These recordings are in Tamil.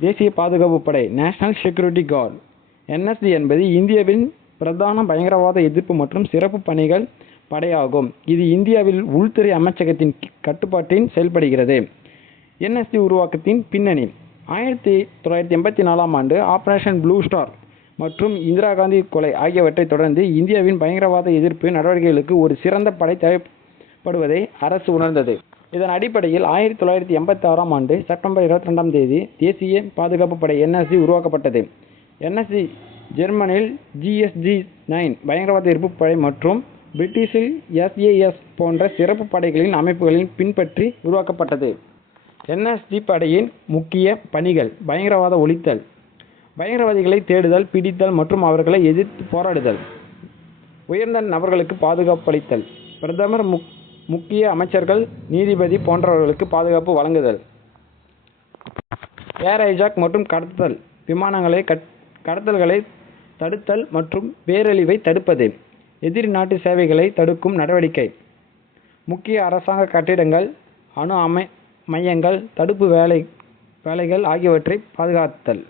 தேசிய பாதுகாப்பு படை நேஷனல் செக்யூரிட்டி கார்டு என்எஸ்ஜி என்பது இந்தியாவின் பிரதான பயங்கரவாத எதிர்ப்பு மற்றும் சிறப்பு பணிகள் படையாகும். இது இந்தியாவில் உள்துறை அமைச்சகத்தின் கட்டுப்பாட்டில் செயல்படுகிறது. என்எஸ்டி உருவாக்கத்தின் பின்னணி. ஆயிரத்தி தொள்ளாயிரத்தி எண்பத்தி நாலாம் ஆண்டு ஆபரேஷன் ப்ளூ ஸ்டார் மற்றும் இந்திரா காந்தி கொலை ஆகியவற்றைத் தொடர்ந்து இந்தியாவின் பயங்கரவாத எதிர்ப்பு நடவடிக்கைகளுக்கு ஒரு சிறந்த படை தேவைப்படுவதை அரசு உணர்ந்தது. இதன் அடிப்படையில் ஆயிரத்தி தொள்ளாயிரத்தி எண்பத்தி ஆறாம் ஆண்டு செப்டம்பர் இருபத்தி ரெண்டாம் தேதி தேசிய பாதுகாப்பு படை என்எஸ்சி உருவாக்கப்பட்டது. என்எஸ்சி ஜெர்மனியில் ஜிஎஸ்ஜி நைன் பயங்கரவாத எதிர்ப்பு படை மற்றும் பிரிட்டிஷில் எஸ்ஏஎஸ் போன்ற சிறப்பு படைகளின் அமைப்புகளின் பின்பற்றி உருவாக்கப்பட்டது. என்எஸ்ஜி படையின் முக்கிய பணிகள் பயங்கரவாத ஒழித்தல் பயங்கரவாதிகளை தேடுதல் பிடித்தல் மற்றும் அவர்களை எதிர்த்து போராடுதல் உயர்ந்த நபர்களுக்கு பாதுகாப்பளித்தல் பிரதமர் முக் முக்கிய அமைச்சர்கள் நீதிபதி போன்றவர்களுக்கு பாதுகாப்பு வழங்குதல். ஏர் ஐஜாக் மற்றும் கடத்தல் விமானங்களை கட் கடத்தல்களை தடுத்தல் மற்றும் பேரழிவை தடுப்பது எதிரி நாட்டு சேவைகளை தடுக்கும் நடவடிக்கை. முக்கிய அரசாங்க கட்டிடங்கள் அணு அமை மையங்கள் தடுப்பு வேலை வேலைகள் ஆகியவற்றை பாதுகாத்தல்.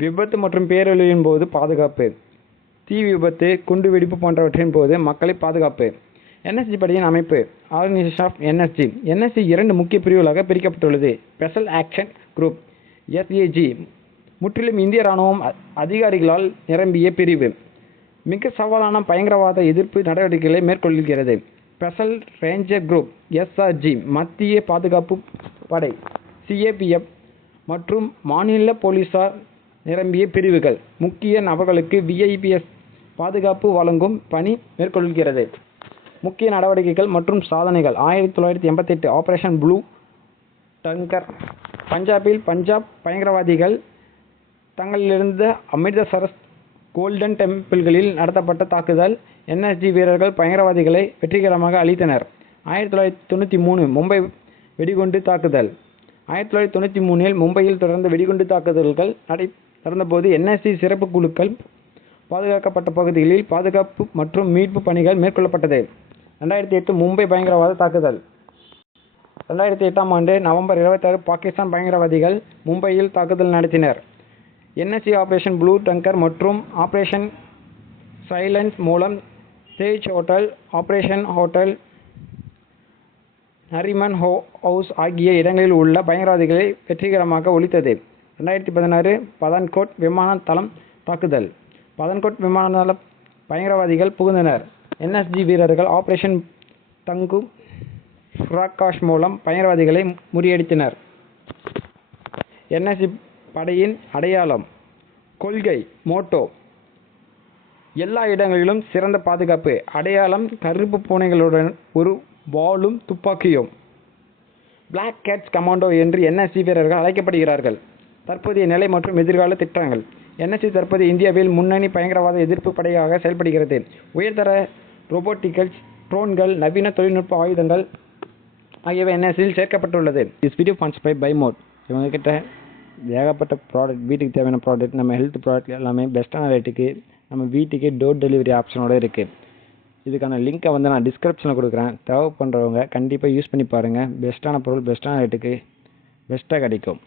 விபத்து மற்றும் பேரழிவின் போது பாதுகாப்பு. தீ விபத்து குண்டுவெடிப்பு போன்றவற்றின் போது மக்களை பாதுகாப்பு. என்எஸ்ஜி படையின் அமைப்பு ஆர்கனைசேஷன் ஆஃப் என்எஸ்ஜி என்எஸ்ஜி இரண்டு முக்கிய பிரிவுகளாக பிரிக்கப்பட்டுள்ளது. ஸ்பெஷல் ஆக்ஷன் குரூப் எஸ்ஏஜி முற்றிலும் இந்திய ராணுவம் அ- அதிகாரிகளால் நிரம்பிய பிரிவு. மிக சவாலான பயங்கரவாத எதிர்ப்பு நடவடிக்கைகளை மேற்கொள்கிறது. ஸ்பெஷல் ரேஞ்சர் குரூப் எஸ்ஆர்ஜி மத்திய பாதுகாப்பு படை சிஏபிஎஃப் மற்றும் மாநில போலீசார் நிரம்பிய பிரிவுகள். முக்கிய நபர்களுக்கு விஐபிஎஸ் பாதுகாப்பு வழங்கும் பணி மேற்கொள்கிறது. முக்கிய நடவடிக்கைகள் மற்றும் சாதனைகள். ஆயிரத்தி தொள்ளாயிரத்தி எண்பத்தெட்டு ஆபரேஷன் ப்ளூ டங்கர் பஞ்சாபில் பஞ்சாப் பயங்கரவாதிகள் தங்களிலிருந்த அமிர்தசரஸ் கோல்டன் டெம்பிள்களில் நடத்தப்பட்ட தாக்குதல். என்எஸ்ஜி வீரர்கள் பயங்கரவாதிகளை வெற்றிகரமாக அழித்தனர். ஆயிரத்தி தொள்ளாயிரத்தி தொண்ணூற்றி மூணு மும்பை வெடிகுண்டு தாக்குதல். ஆயிரத்தி தொள்ளாயிரத்தி தொண்ணூற்றி மூணில் மும்பையில் தொடர்ந்த வெடிகுண்டு தாக்குதல்கள் நடை நடந்தபோது என்எஸ்சி சிறப்பு குழுக்கள் பாதுகாக்கப்பட்ட பகுதிகளில் பாதுகாப்பு மற்றும் மீட்பு பணிகள் மேற்கொள்ளப்பட்டது. ரெண்டாயிரத்தி எட்டு மும்பை பயங்கரவாத தாக்குதல். ரெண்டாயிரத்தி எட்டாம் ஆண்டு நவம்பர் இருபத்தாறு பாகிஸ்தான் பயங்கரவாதிகள் மும்பையில் தாக்குதல் நடத்தினர். என்எஸ்சி ஆபரேஷன் ப்ளூ டங்கர் மற்றும் ஆபரேஷன் சைலன்ஸ் மூலம் Taj hotel operation hotel Nariman ஹோ ஹவுஸ் ஆகிய இடங்களில் உள்ள பயங்கரவாதிகளை வெற்றிகரமாக ஒழித்தது. ரெண்டாயிரத்தி பதினாறு பதான்கோட் விமான தளம் தாக்குதல். பதன்கோட் விமான தளம் பயங்கரவாதிகள் புகுந்தனர். என்எஸ்ஜி வீரர்கள் ஆபரேஷன் தங்கு புராகாஷ் மூலம் பயங்கரவாதிகளை முறியடித்தனர். என்எஸ்சி படையின் அடையாளம் கொள்கை மோட்டோ. எல்லா இடங்களிலும் சிறந்த பாதுகாப்பு அடையாளம் கருப்பு பூனைகளுடன் ஒரு வாளும் துப்பாக்கியும். பிளாக் கேட்ஸ் கமாண்டோ என்று என்எஸ்சி வீரர்கள் அழைக்கப்படுகிறார்கள். தற்போதைய நிலை மற்றும் எதிர்கால திட்டங்கள். என்எஸ்சி தற்போது இந்தியாவில் முன்னணி பயங்கரவாத எதிர்ப்பு படையாக செயல்படுகிறது. உயர்தர ரோபோட்டிக்கல் ட்ரோன்கள் நவீன தொழில்நுட்ப ஆயுதங்கள் ஆகியவை என்எஸ்சியில் சேர்க்கப்பட்டுள்ளது. Is video funds by by mode இவங்கக்கிட்ட ஏகப்பட்ட ப்ராடக்ட் வீட்டுக்கு தேவையான ப்ராடக்ட் நம்ம ஹெல்த் ப்ராடக்ட் எல்லாமே பெஸ்ட்டான ரேட்டுக்கு நம்ம வீட்டுக்கே டோர் டெலிவரி ஆப்ஷனோட இருக்குது இதுக்கான லிங்க்கை வந்து நான் டிஸ்கிரிப்ஷனில் கொடுக்குறேன். தேவைப்படுறவங்க கண்டிப்பாக யூஸ் பண்ணி பாருங்கள் பெஸ்ட்டான பொருள் பெஸ்ட்டான ரேட்டுக்கு பெஸ்ட்டாக கிடைக்கும்.